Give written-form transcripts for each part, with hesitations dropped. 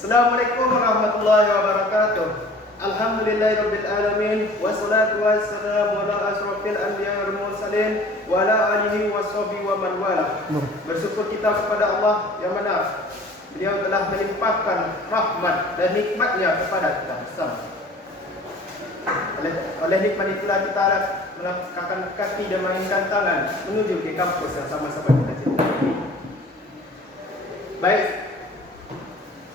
Assalamualaikum warahmatullahi wabarakatuh. Alhamdulillahirabbil alamin wassalatu wassalamu ala asrofil anbiya'i wal mursalin wa ala alihi washabihi wa man wala. Bersyukur kita kepada Allah yang mana Beliau telah melimpahkan rahmat dan nikmatnya kepada kita bersama. Oleh nikmat itulah kita melangkahkan kaki dan mainkan tangan menuju ke kampus yang sama-sama kita cintai. Baik,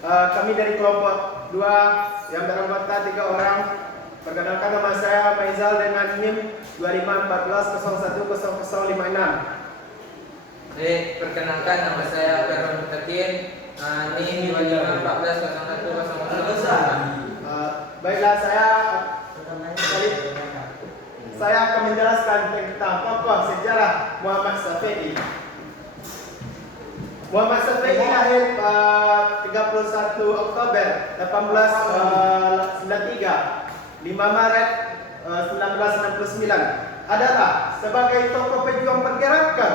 kami dari kelompok 2 yang beranggota 3 orang. Perkenalkan, nama saya Maizal dengan NIM 2514010056. Perkenalkan, nama saya Farhan Mutakin, NIM 2514010056. Baiklah, saya akan menjelaskan tentang pokok sejarah Muhammad Syafi'i. Muhammad Syafi'i lahir 31 Oktober 1893, 5 Maret 1969. Adalah sebagai tokoh pejuang pergerakan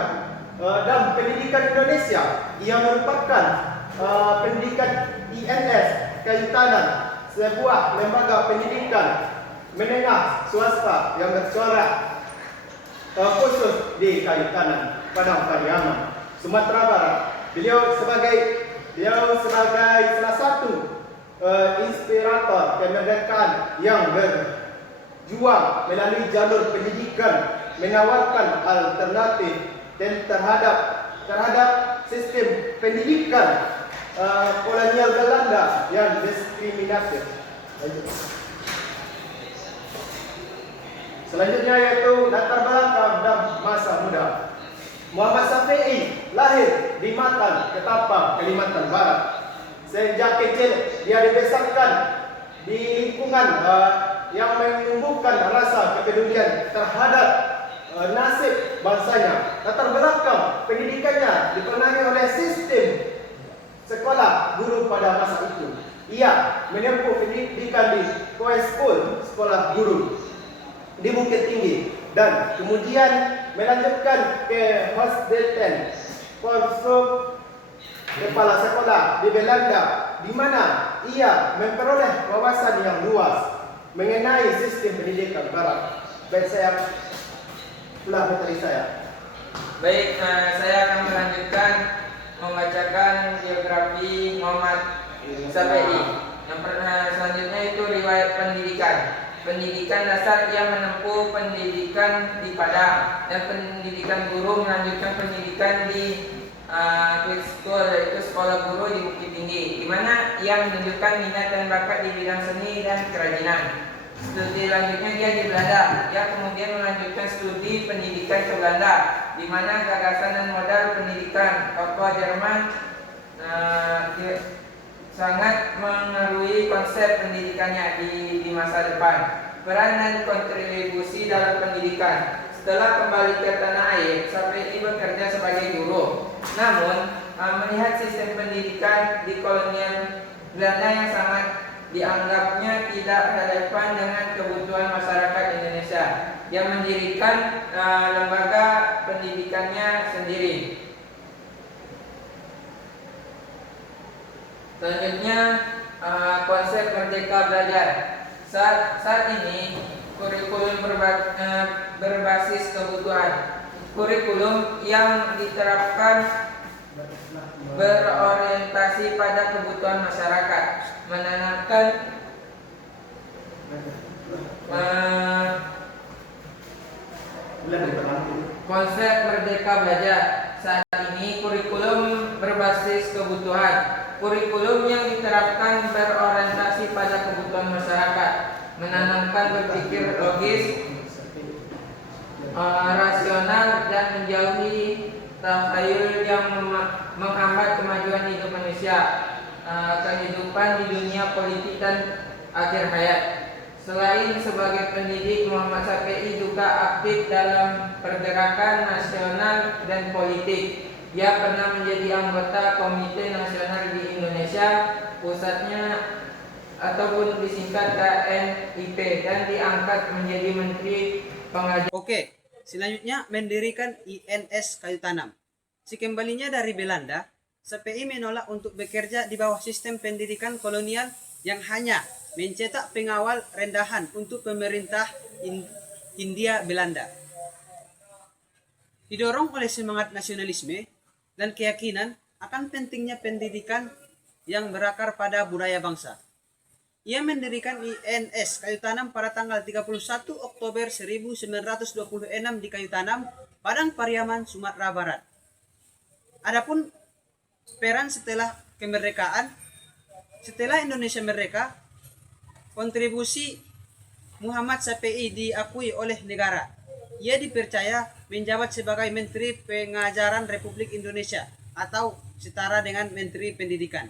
dan pendidikan Indonesia. Ia merupakan pendidikan INS Kayu Tanam, sebuah lembaga pendidikan menengah swasta yang bercorak khusus di Kayu Tanam, Padang Pariaman, Sumatera Barat. Beliau sebagai salah satu inspirator kemerdekaan yang berjuang melalui jalur pendidikan, menawarkan alternatif dan terhadap sistem pendidikan kolonial Belanda yang diskriminatif. Selanjutnya yaitu latar belakang dan masa muda. Muhammad Syafi'i lahir di Matan, Ketapang, Kalimantan Barat. Sejak kecil dia dibesarkan di lingkungan yang menumbuhkan rasa kepedulian terhadap nasib bangsanya. Latar belakang pendidikannya dipenuhi oleh sistem sekolah guru pada masa itu. Ia menempuh pendidikan di Koes School, sekolah guru di Bukit Tinggi, dan kemudian melanjutkan ke Hosdelten, kursus kepala sekolah di Belanda, di mana ia memperoleh wawasan yang luas mengenai sistem pendidikan Barat. Baik, saya ulang materi saya. Baik, saya akan melanjutkan membacakan biografi Muhammad Syafi'i. Yang selanjutnya itu riwayat pendidikan. Pendidikan dasar, ia menempuh pendidikan di Padang, dan pendidikan guru melanjutkan pendidikan di School, yaitu sekolah guru di Bukit Tinggi, di mana ia menunjukkan minat dan bakat di bidang seni dan kerajinan. Studi lanjutnya dia di Belanda. Ia kemudian melanjutkan studi pendidikan ke Belanda, di mana gagasan dan modal pendidikan tokoh Jerman sangat mengaruhi konsep pendidikannya di masa depan. Peran dan kontribusi dalam pendidikan. Setelah kembali ke tanah air, Syafi'i bekerja sebagai guru. Namun, melihat sistem pendidikan di kolonial Belanda yang sangat dianggapnya tidak relevan dengan kebutuhan masyarakat Indonesia, yang mendirikan lembaga pendidikannya sendiri. Selanjutnya, konsep Merdeka Belajar. Saat ini kurikulum berbasis kebutuhan. Kurikulum yang diterapkan berorientasi pada kebutuhan masyarakat, menanamkan konsep Merdeka Belajar. Saat ini kurikulum berbasis kebutuhan. Kurikulum yang diterapkan berorientasi pada kebutuhan masyarakat, menanamkan berpikir logis, rasional, dan menjauhi takhayul yang menghambat kemajuan hidup manusia, kehidupan di dunia politik dan akhir hayat. Selain sebagai pendidik, Muhammad Syafi'i juga aktif dalam pergerakan nasional dan politik. Ia pernah menjadi anggota Komite Nasional di Indonesia, pusatnya ataupun disingkat KNIP, dan diangkat menjadi Menteri Pengajaran. Selanjutnya mendirikan INS Kayu Tanam. Si kembalinya dari Belanda, SPI menolak untuk bekerja di bawah sistem pendidikan kolonial yang hanya mencetak pengawal rendahan untuk pemerintah Hindia Belanda. Didorong oleh semangat nasionalisme dan keyakinan akan pentingnya pendidikan yang berakar pada budaya bangsa. Ia mendirikan INS Kayu Tanam pada tanggal 31 Oktober 1926 di Kayu Tanam, Padang Pariaman, Sumatera Barat. Adapun peran setelah kemerdekaan, setelah Indonesia merdeka, kontribusi Muhammad Safi'i diakui oleh negara. Ia dipercaya menjabat sebagai Menteri Pengajaran Republik Indonesia atau setara dengan Menteri Pendidikan.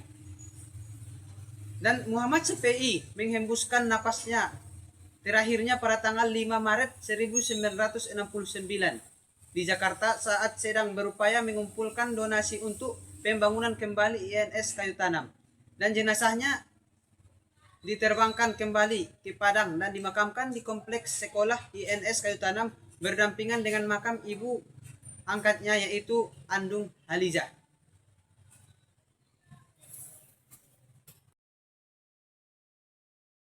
Dan Muhammad Safi'i menghembuskan napasnya terakhirnya pada tanggal 5 Maret 1969 di Jakarta saat sedang berupaya mengumpulkan donasi untuk pembangunan kembali INS Kayu Tanam. Dan jenazahnya diterbangkan kembali ke Padang dan dimakamkan di kompleks sekolah INS Kayu Tanam berdampingan dengan makam ibu angkatnya yaitu Andung Halizah.